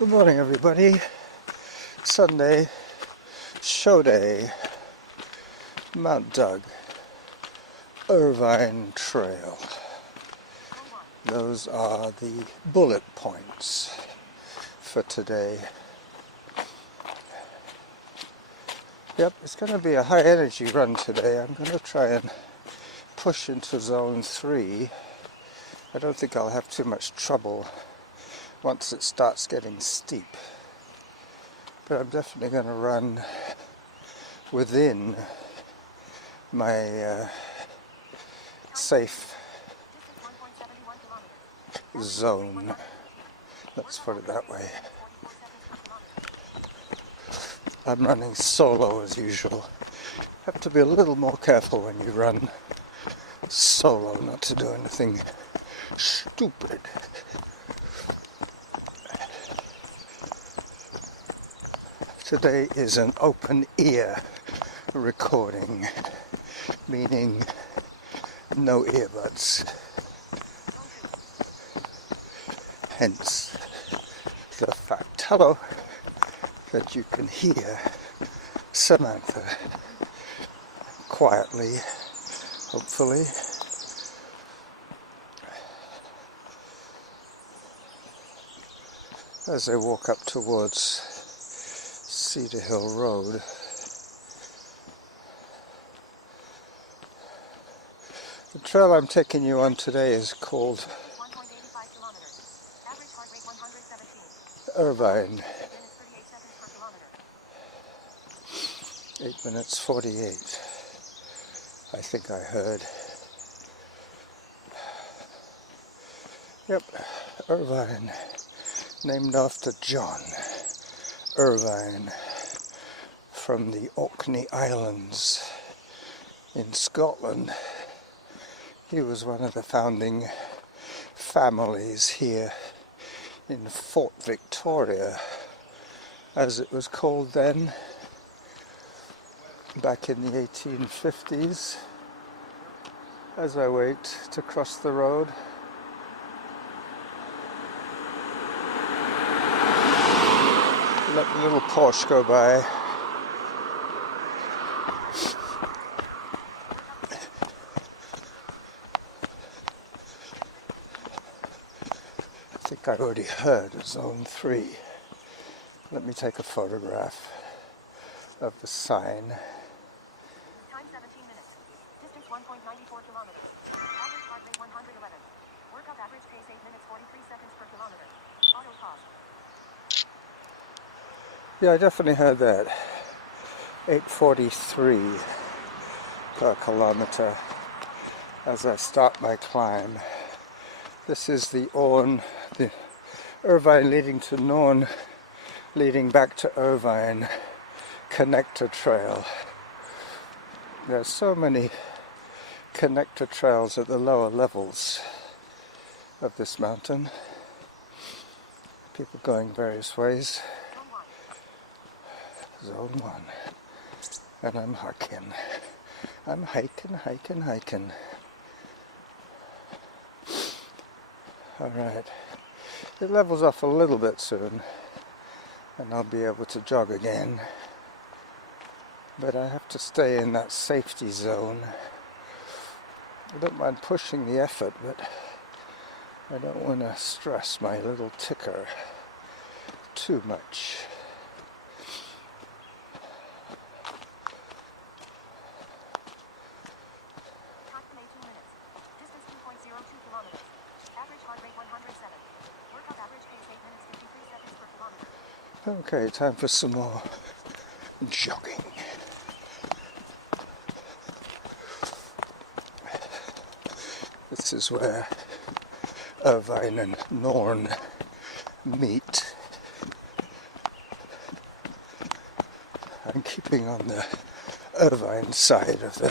Good morning, everybody. Sunday, show day, Mount Doug, Irvine Trail. Those are the bullet points for today. Yep, it's going to be a high energy run today. I'm going to try and push into zone 3. I don't think I'll have too much trouble once it starts getting steep. But I'm definitely going to run within my safe zone. Let's put it that way. I'm running solo as usual. Have to be a little more careful when you run solo, not to do anything stupid. Today is an open ear recording, meaning no earbuds. Hence the fact, hello, that you can hear Samantha quietly, hopefully. As I walk up towards Cedar Hill Road. The trail I'm taking you on today is called Irvine. 8 minutes 48, I think I heard. Yep, Irvine, named after John Irvine from the Orkney Islands in Scotland. He was one of the founding families here in Fort Victoria, as it was called then, back in the 1850s. As I wait to cross the road, let the little Porsche go by. I think I already heard zone 3. Let me take a photograph of the sign. Time 17 minutes. Distance 1.94 kilometers. Average heart rate 111. Workout average pace 8 minutes 43 seconds per kilometer. Auto pause. Yeah, I definitely heard that. 8:43 per kilometer as I start my climb. This is the Irvine leading to Norn, leading back to Irvine connector trail. There's so many connector trails at the lower levels of this mountain. People going various ways. Zone 1. And I'm hiking. I'm hiking. Alright. It levels off a little bit soon, and I'll be able to jog again. But I have to stay in that safety zone. I don't mind pushing the effort, but I don't want to stress my little ticker too much. Okay, time for some more jogging. This is where Irvine and Norn meet. I'm keeping on the Irvine side of the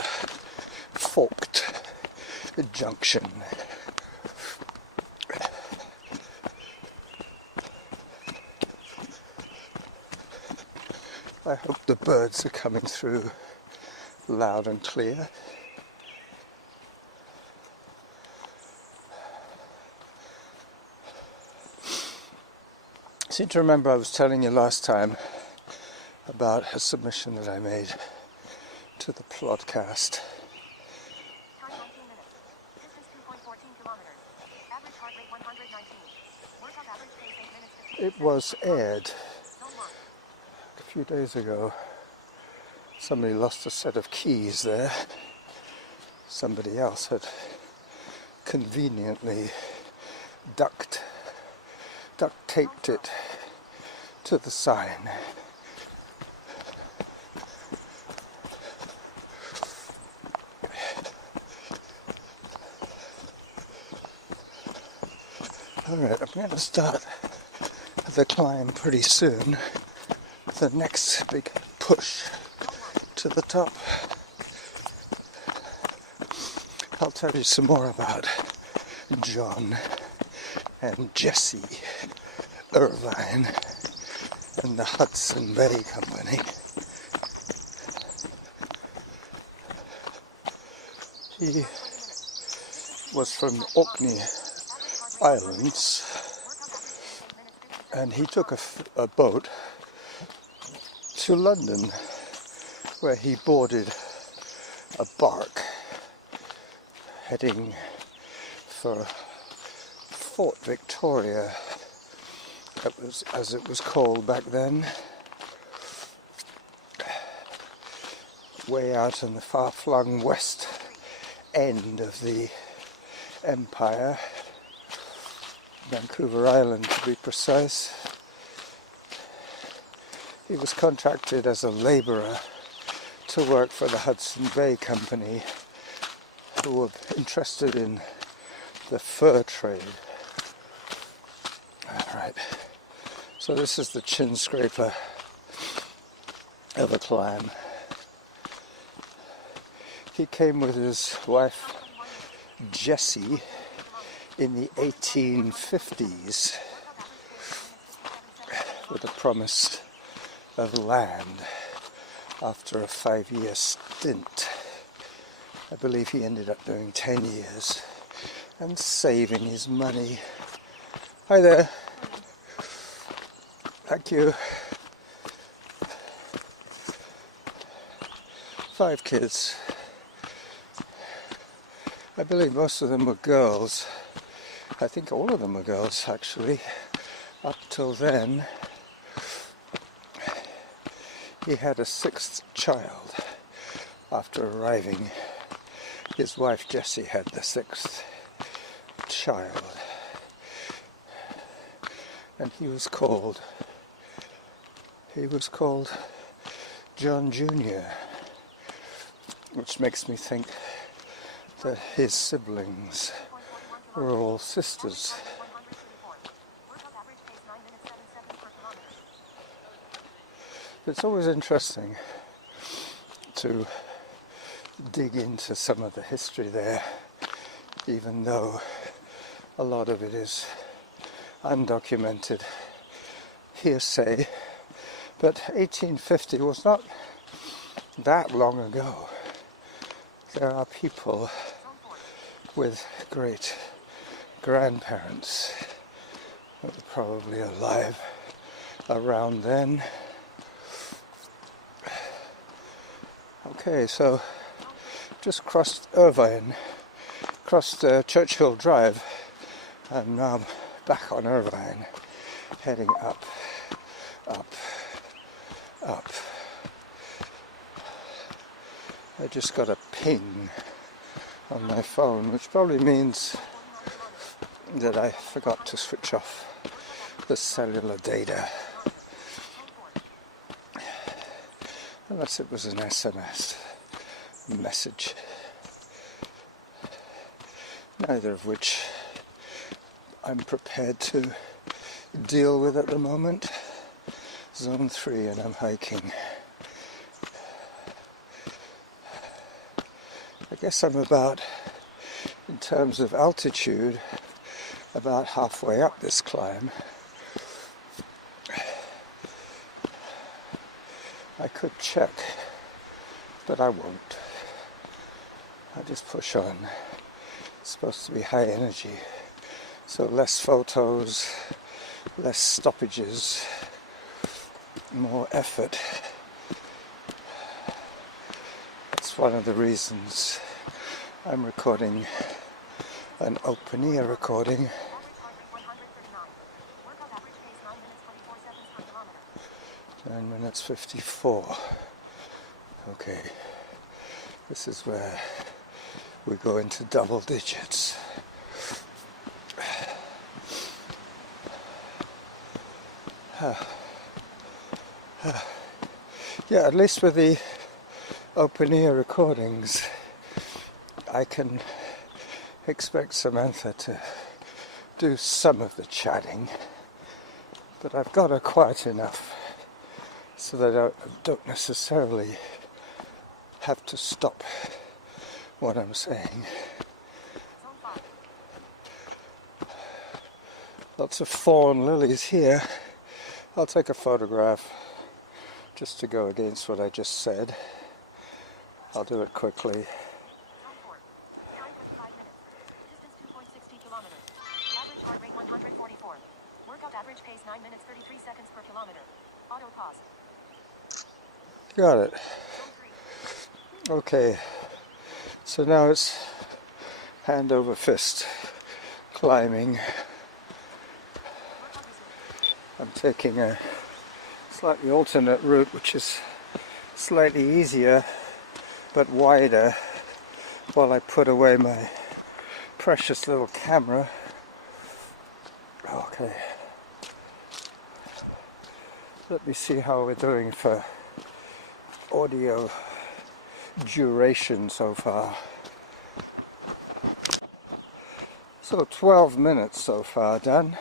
forked junction. I hope the birds are coming through loud and clear. seem to remember I was telling you last time about a submission that I made to the podcast. Time 19 minutes. Distance 2.14 kilometers. Average heart rate 119. Workout average pace 8 minutes 50 It was seconds per aired Zone 1. a few days ago. Somebody lost a set of keys there. Somebody else had conveniently duct taped it to the sign. Alright, I'm going to start the climb pretty soon. The next big push to the top. I'll tell you some more about John and Jessie Irvine and the Hudson Bay Company. He was from Orkney Islands, and he took a boat to London, where he boarded a bark heading for Fort Victoria, as it was called back then, way out in the far-flung west end of the empire, Vancouver Island to be precise. He was contracted as a labourer to work for the Hudson Bay Company, who were interested in the fur trade. Alright, so this is the chin scraper of a climb. He came with his wife Jessie in the 1850s with a promise of land after a 5-year stint. I believe he ended up doing 10 years and saving his money. Hi there. Thank you. 5 kids. I believe most of them were girls. I think all of them were girls, actually. Up till then, he had a 6th child after arriving. His wife Jessie had the 6th child, and he was called John Jr., which makes me think that his siblings were all sisters. It's always interesting to dig into some of the history there, even though a lot of it is undocumented hearsay. But 1850 was not that long ago. There are people with great grandparents that were probably alive around then. Okay, so just crossed Irvine, crossed Churchill Drive. I'm now back on Irvine, heading up. I just got a ping on my phone, which probably means that I forgot to switch off the cellular data, unless it was an SMS message, neither of which I'm prepared to deal with at the moment. Zone 3, and I'm hiking. I guess I'm about, in terms of altitude, about halfway up this climb. I could check, but I won't. I just push on. It's supposed to be high energy, so less photos, less stoppages, more effort. That's one of the reasons I'm recording an open ear recording. 9 minutes 54. Okay, this is where we go into double digits. Yeah, at least with the open ear recordings, I can expect Samantha to do some of the chatting, but I've got her quiet enough so that I don't necessarily have to stop what I'm saying. Lots of fawn lilies here. I'll take a photograph just to go against what I just said. I'll do it quickly. Average heart rate 144. Workout average pace 9 minutes 33 seconds per kilometer. Auto pause. Got it. Okay, so now it's hand over fist climbing. I'm taking a slightly alternate route, which is slightly easier but wider, while I put away my precious little camera. Okay, let me see how we're doing for audio duration so far. So 12 minutes so far done.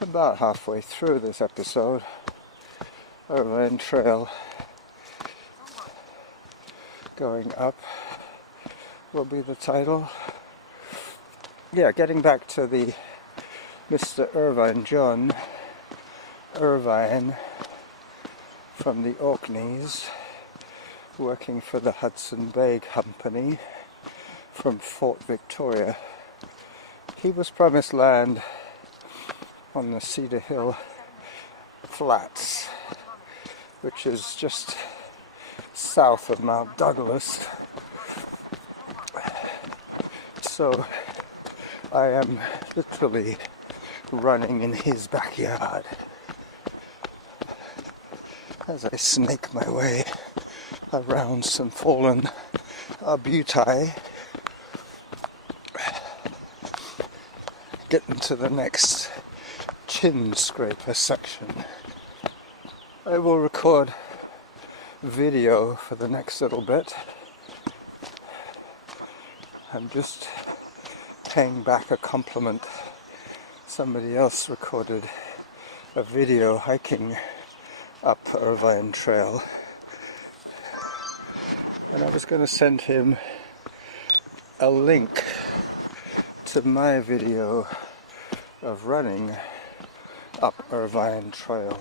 About halfway through this episode. Irvine Trail going up will be the title. Yeah, getting back to the Mr. Irvine, John Irvine from the Orkneys, working for the Hudson Bay Company from Fort Victoria. He was promised land on the Cedar Hill flats, which is just south of Mount Douglas. So I am literally running in his backyard as I snake my way around some fallen arbuti, getting to the next chin scraper section. I will record video for the next little bit. I'm just paying back a compliment. Somebody else recorded a video hiking up Irvine Trail, and I was going to send him a link to my video of running up Irvine Trail,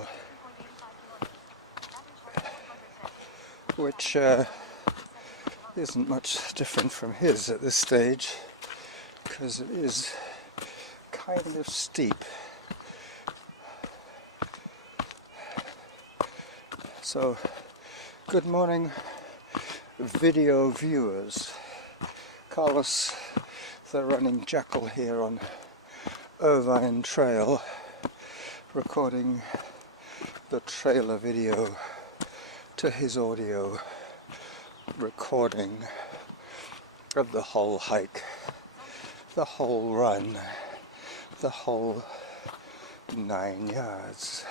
which isn't much different from his at this stage, because it is kind of steep. So, good morning, video viewers. Carlos, the running Jackal here on Irvine Trail, recording the trailer video to his audio recording of the whole hike, the whole run, the whole 9 yards.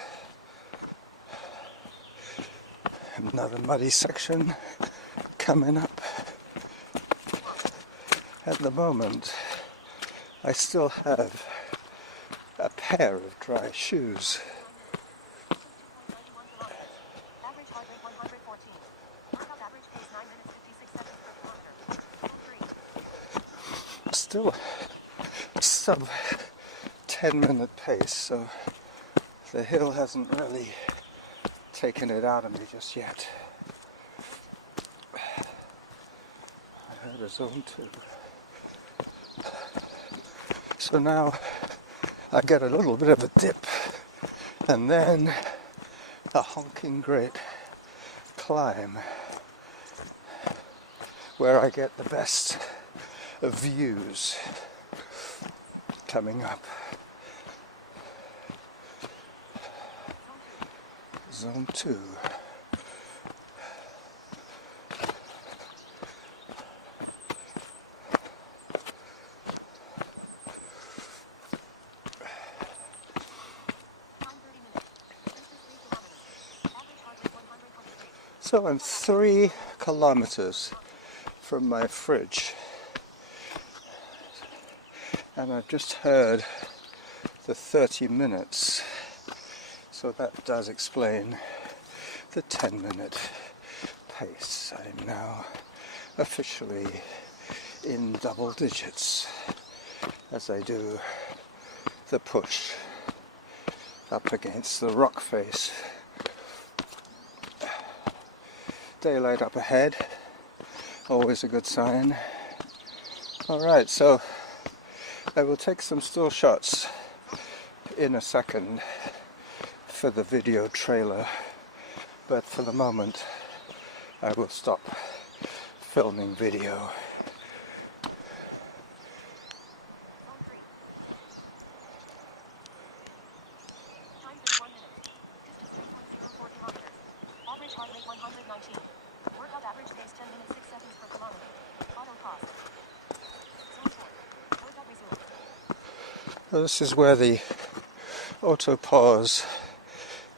Another muddy section coming up. At the moment, I still have a pair of dry shoes. Still sub 10-minute pace, so the hill hasn't really taken it out of me just yet. I heard a zone 2. So now I get a little bit of a dip, and then a honking great climb where I get the best of views coming up. Zone 2. So I'm 3 kilometers from my fridge, and I've just heard the 30 minutes, so that does explain the 10-minute pace. I'm now officially in double digits as I do the push up against the rock face. Daylight up ahead, always a good sign. Alright, so I will take some still shots in a second for the video trailer, but for the moment I will stop filming video. Workout average pace 10 minutes 6 seconds per kilometer. Auto pause. Zone 4. Workout resumed. Well, this is where the auto pause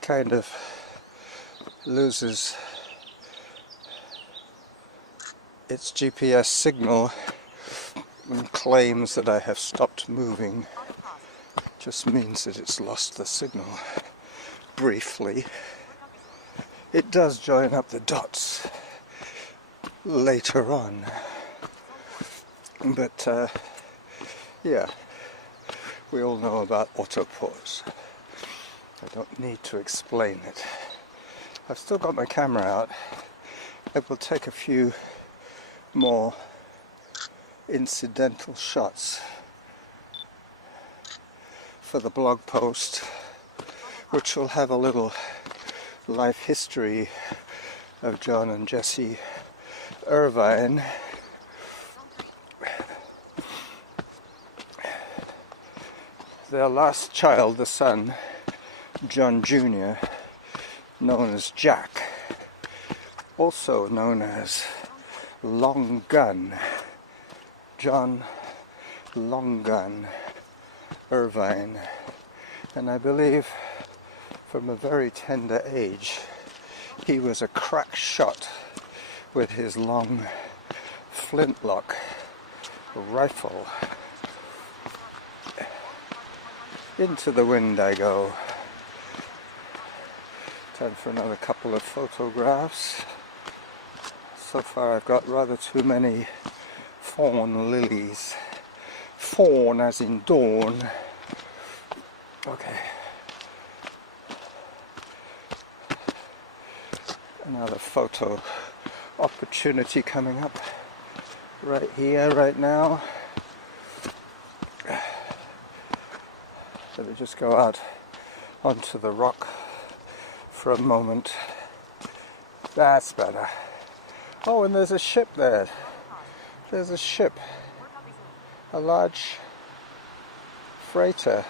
kind of loses its GPS signal and claims that I have stopped moving. Just means that it's lost the signal briefly. It does join up the dots later on, but yeah, we all know about auto pause. I don't need to explain it. I've still got my camera out. I will take a few more incidental shots for the blog post, which will have a little life history of John and Jessie Irvine. Their last child, the son, John Jr., known as Jack, also known as Long Gun, John Long Gun Irvine, and I believe from a very tender age he was a crack shot with his long flintlock rifle. Into the wind I go. Time for another couple of photographs. So far I've got rather too many fawn lilies. Fawn as in dawn. Okay. Another photo opportunity coming up right here, right now. Let me just go out onto the rock for a moment. That's better. Oh, and there's a ship there. There's a ship. A large freighter.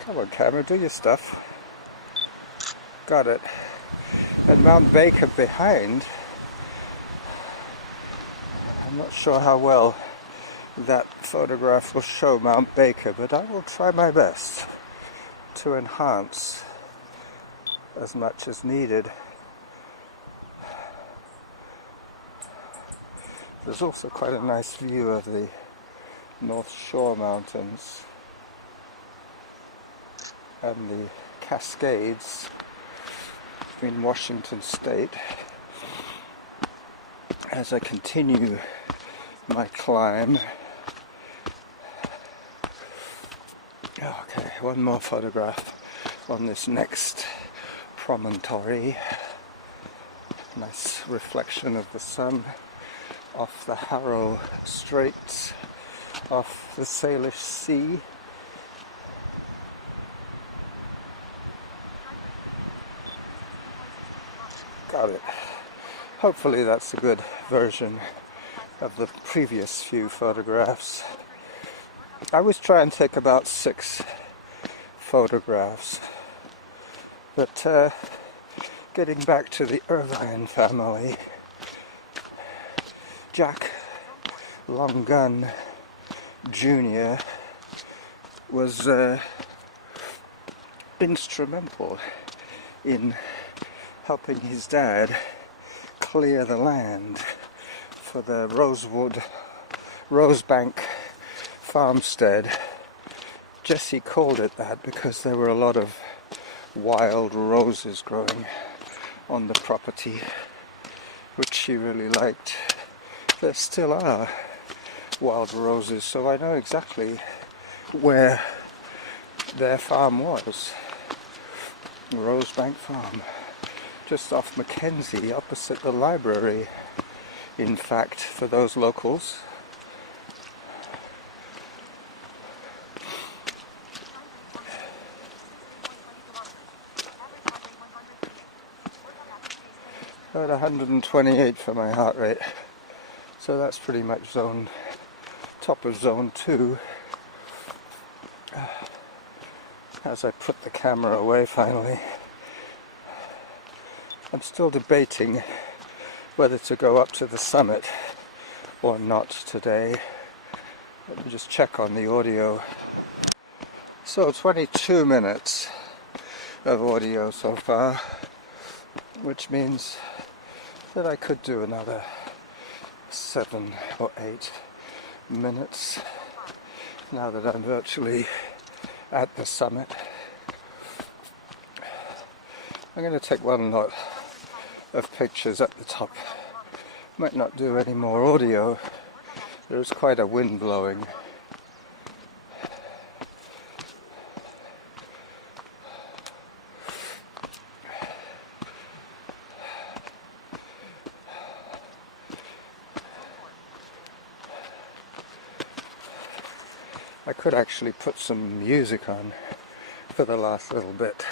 Come on, camera, do your stuff. Got it. And Mount Baker behind. I'm not sure how well that photograph will show Mount Baker, but I will try my best to enhance as much as needed. There's also quite a nice view of the North Shore Mountains and the Cascades in Washington State as I continue my climb. Okay, one more photograph on this next promontory. Nice reflection of the sun off the Harrow Straits off the Salish Sea. Got it. Hopefully that's a good version of the previous few photographs. I always try and take about 6 photographs, but getting back to the Irvine family, Jack Long Gun Jr. was instrumental in helping his dad clear the land for the Rosebank farmstead. Jessie called it that because there were a lot of wild roses growing on the property, which she really liked. There still are wild roses, so I know exactly where their farm was. Rosebank Farm, just off Mackenzie, opposite the library, in fact, for those locals. About 128 for my heart rate, so that's pretty much top of zone 2. As I put the camera away finally, I'm still debating whether to go up to the summit or not today. Let me just check on the audio. So 22 minutes of audio so far, which means that I could do another 7 or 8 minutes now that I'm virtually at the summit. I'm going to take one lot of pictures at the top. Might not do any more audio. There's quite a wind blowing. I could actually put some music on for the last little bit.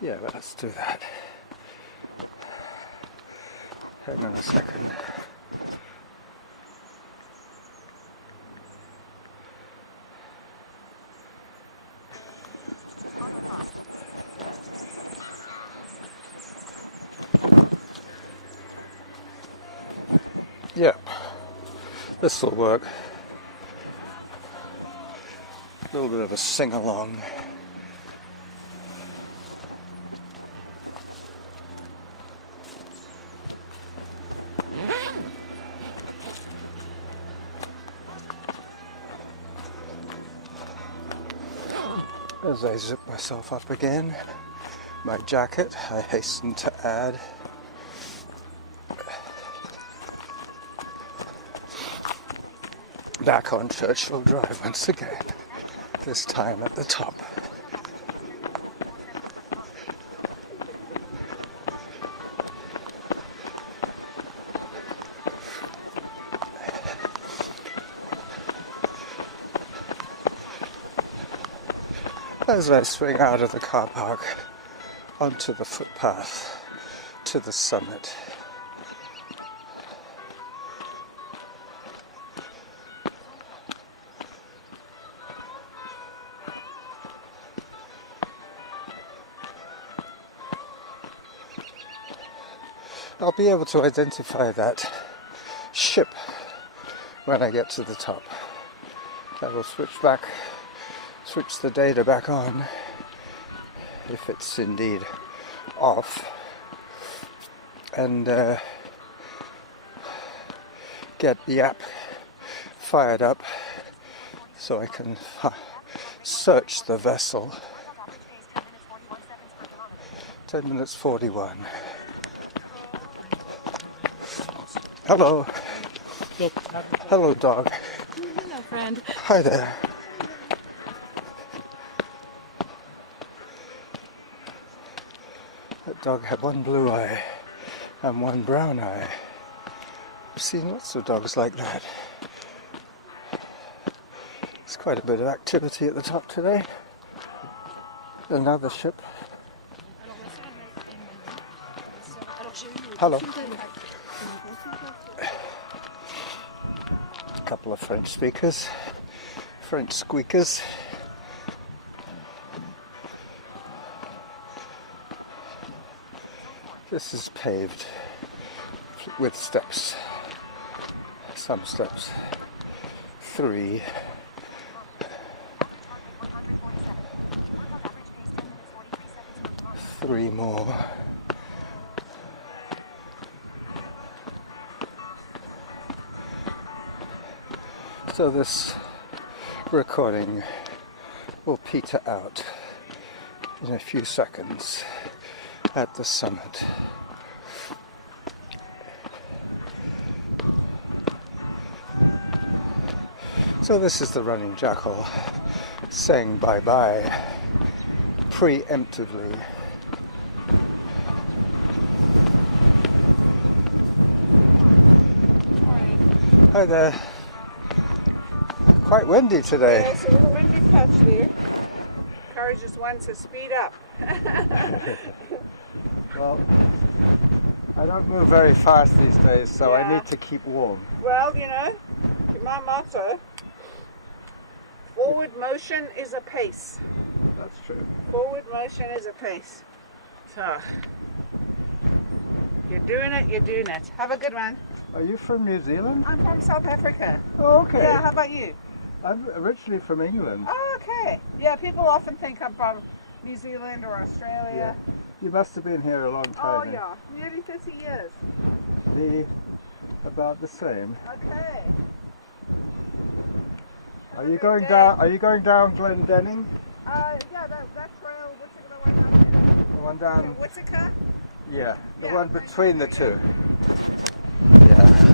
Yeah, let's do that. Hang on a second. Yep, this will work. A little bit of a sing-along. As I zip myself up again, my jacket, I hasten to add. Back on Churchill Drive once again, this time at the top. As I swing out of the car park onto the footpath to the summit. I'll be able to identify that ship when I get to the top. I will switch the data back on if it's indeed off, and get the app fired up so I can search the vessel. 10 minutes 41. Hello. Hello, dog. Hello, friend. Hi there. That dog had one blue eye and one brown eye. I've seen lots of dogs like that. There's quite a bit of activity at the top today. Another ship. Hello. A couple of French speakers, French squeakers. This is paved with steps, some steps, 3. Three more. So this recording will peter out in a few seconds at the summit. So this is the running Jackal saying bye-bye preemptively. Hi there. Quite windy today. Yeah, it's a little windy patch there. Car just wants to speed up. Well, I don't move very fast these days, so I Yeah. need to keep warm. Well, you know, my motto, forward motion is a pace. That's true. Forward motion is a pace. So, you're doing it, you're doing it. Have a good one. Are you from New Zealand? I'm from South Africa. Oh, okay. Yeah, how about you? I'm originally from England. Oh, okay. Yeah, people often think I'm from New Zealand or Australia. You must have been here a long Oh, time. yeah. Nearly 30 years. About the same. Okay. Are you going down? Are you going down Glendenning? Yeah, that trail, what's it the one up there? The one down. Whitaker? Yeah, the Yeah, one between the two. Yeah.